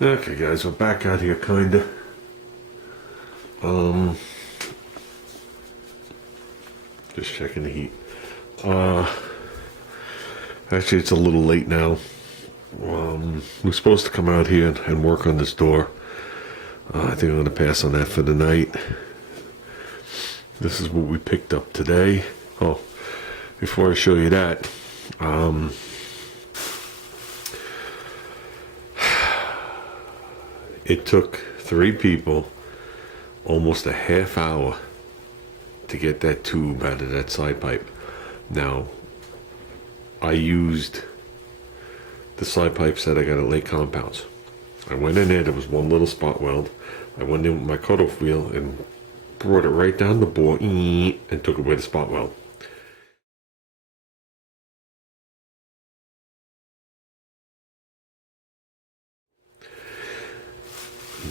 Okay guys, we're back out here kinda. Just checking the heat. Actually it's a little late now. We're supposed to come out here and work on this door. I think I'm gonna pass on that for the night. This is what we picked up today. Oh, before I show you that, it took 3 people almost a half hour to get that tube out of that side pipe. Now, I used the side pipes that I got at Lake Compounds. I went in there was one little spot weld. I went in with my cutoff wheel and brought it right down the bore and took away the spot weld.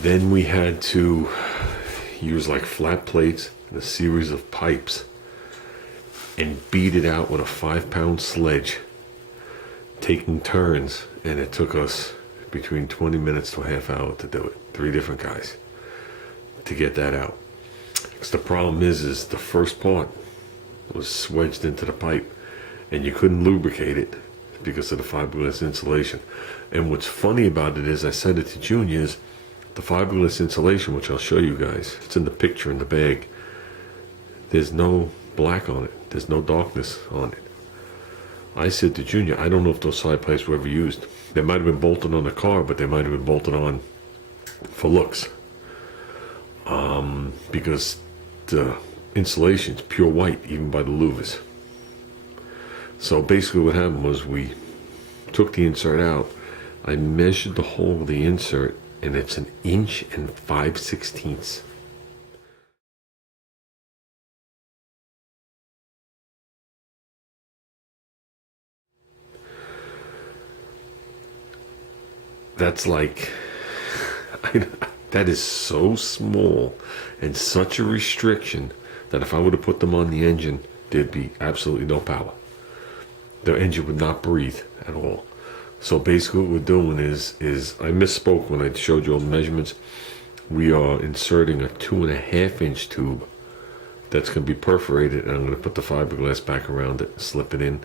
Then we had to use like flat plates and a series of pipes and beat it out with a 5-pound sledge, taking turns, and it took us between 20 minutes to a half hour to do it. 3 different guys to get that out. Because the problem is the first part was wedged into the pipe and you couldn't lubricate it because of the fiberglass insulation. And what's funny about it is, I said it to Junior, is the fiberglass insulation, which I'll show you guys, it's in the picture in the bag, there's no black on it, there's no darkness on it. I said to Junior, I don't know if those side pipes were ever used. They might have been bolted on the car, but they might have been bolted on for looks, because the insulation's pure white even by the louvers. So basically what happened was, we took the insert out. I measured the hole of the insert and it's 1 5/16 inches. That's like, that is so small and such a restriction that if I would have put them on the engine, there'd be absolutely no power. The engine would not breathe at all. So basically what we're doing is I misspoke when I showed you all the measurements. We are inserting a 2.5-inch tube that's going to be perforated, and I'm going to put the fiberglass back around it, slip it in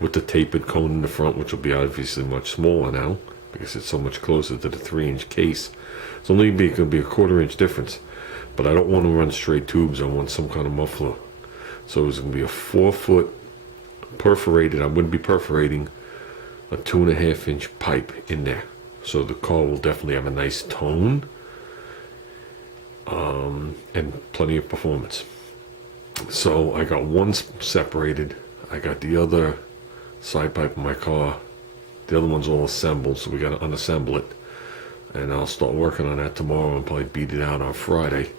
with the tapered cone in the front, which will be obviously much smaller now because it's so much closer to the 3-inch case. It's only going to be a 1/4 inch difference, but I don't want to run straight tubes. I want some kind of muffler. So it's going to be a 4-foot perforated. I wouldn't be perforating a 2.5-inch pipe in there, so the car will definitely have a nice tone, and plenty of performance. So I got one separated. I got the other side pipe in my car. The other one's all assembled, so we got to unassemble it, and I'll start working on that tomorrow and probably beat it out on Friday.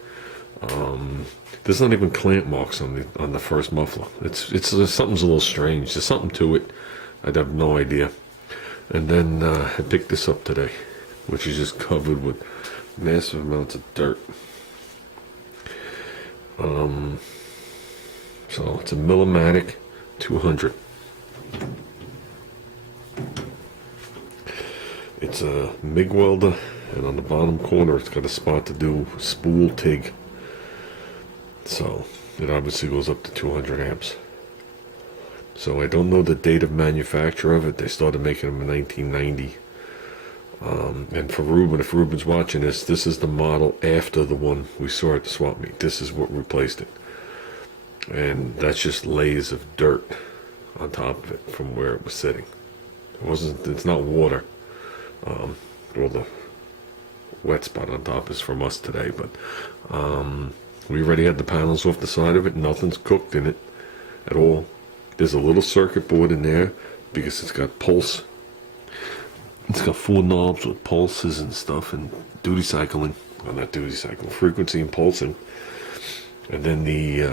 There's not even clamp marks on the first muffler. It's something's a little strange. There's something to it. I have no idea. And then I picked this up today, which is just covered with massive amounts of dirt. So it's a Millimatic 200. It's a MIG welder, and on the bottom corner it's got a spot to do spool TIG. So it obviously goes up to 200 amps. So I don't know the date of manufacture of it. They started making them in 1990. And for Ruben, if Ruben's watching this is the model after the one we saw at the swap meet. This is what replaced it. And that's just layers of dirt on top of it from where it was sitting. It's not water. Well, the wet spot on top is from us today, but we already had the panels off the side of it. Nothing's cooked in it at all. There's a little circuit board in there because it's got pulse. It's got 4 knobs with pulses and stuff, and duty cycling. Well, not duty cycling, frequency and pulsing. And then the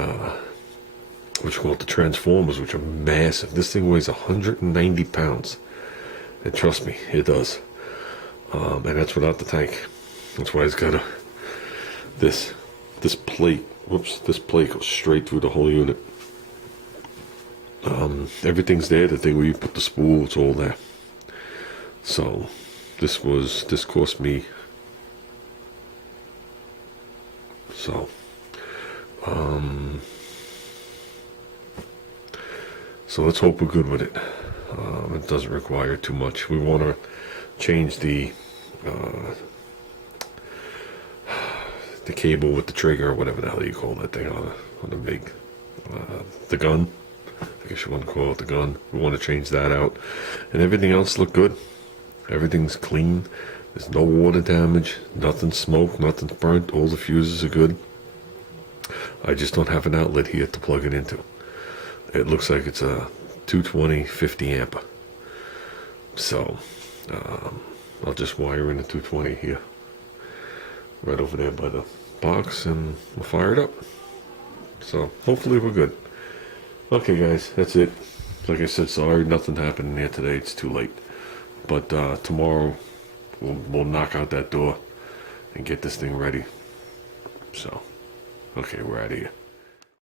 what you call it, the transformers, which are massive. This thing weighs 190 pounds, and trust me, it does. And that's without the tank. That's why it's got this plate. Whoops, this plate goes straight through the whole unit. Everything's there. The thing where you put the spool, it's all there. So this cost me. So, so let's hope we're good with it. It doesn't require too much. We want to change the cable with the trigger, or whatever the hell you call that thing on the big, the gun. I guess you want to call it the gun. We want to change that out, and everything else look good. Everything's clean. There's no water damage, nothing smoked, nothing's burnt. All the fuses are good. I just don't have an outlet here to plug it into. It looks like it's a 220 50 amp. So I'll just wire in a 220 here, right over there by the box, and we'll fire it up. So hopefully we're good. Okay guys, that's it. Like I said, sorry nothing happened here today. It's too late. But tomorrow we'll knock out that door and get this thing ready. So, okay, we're out of here.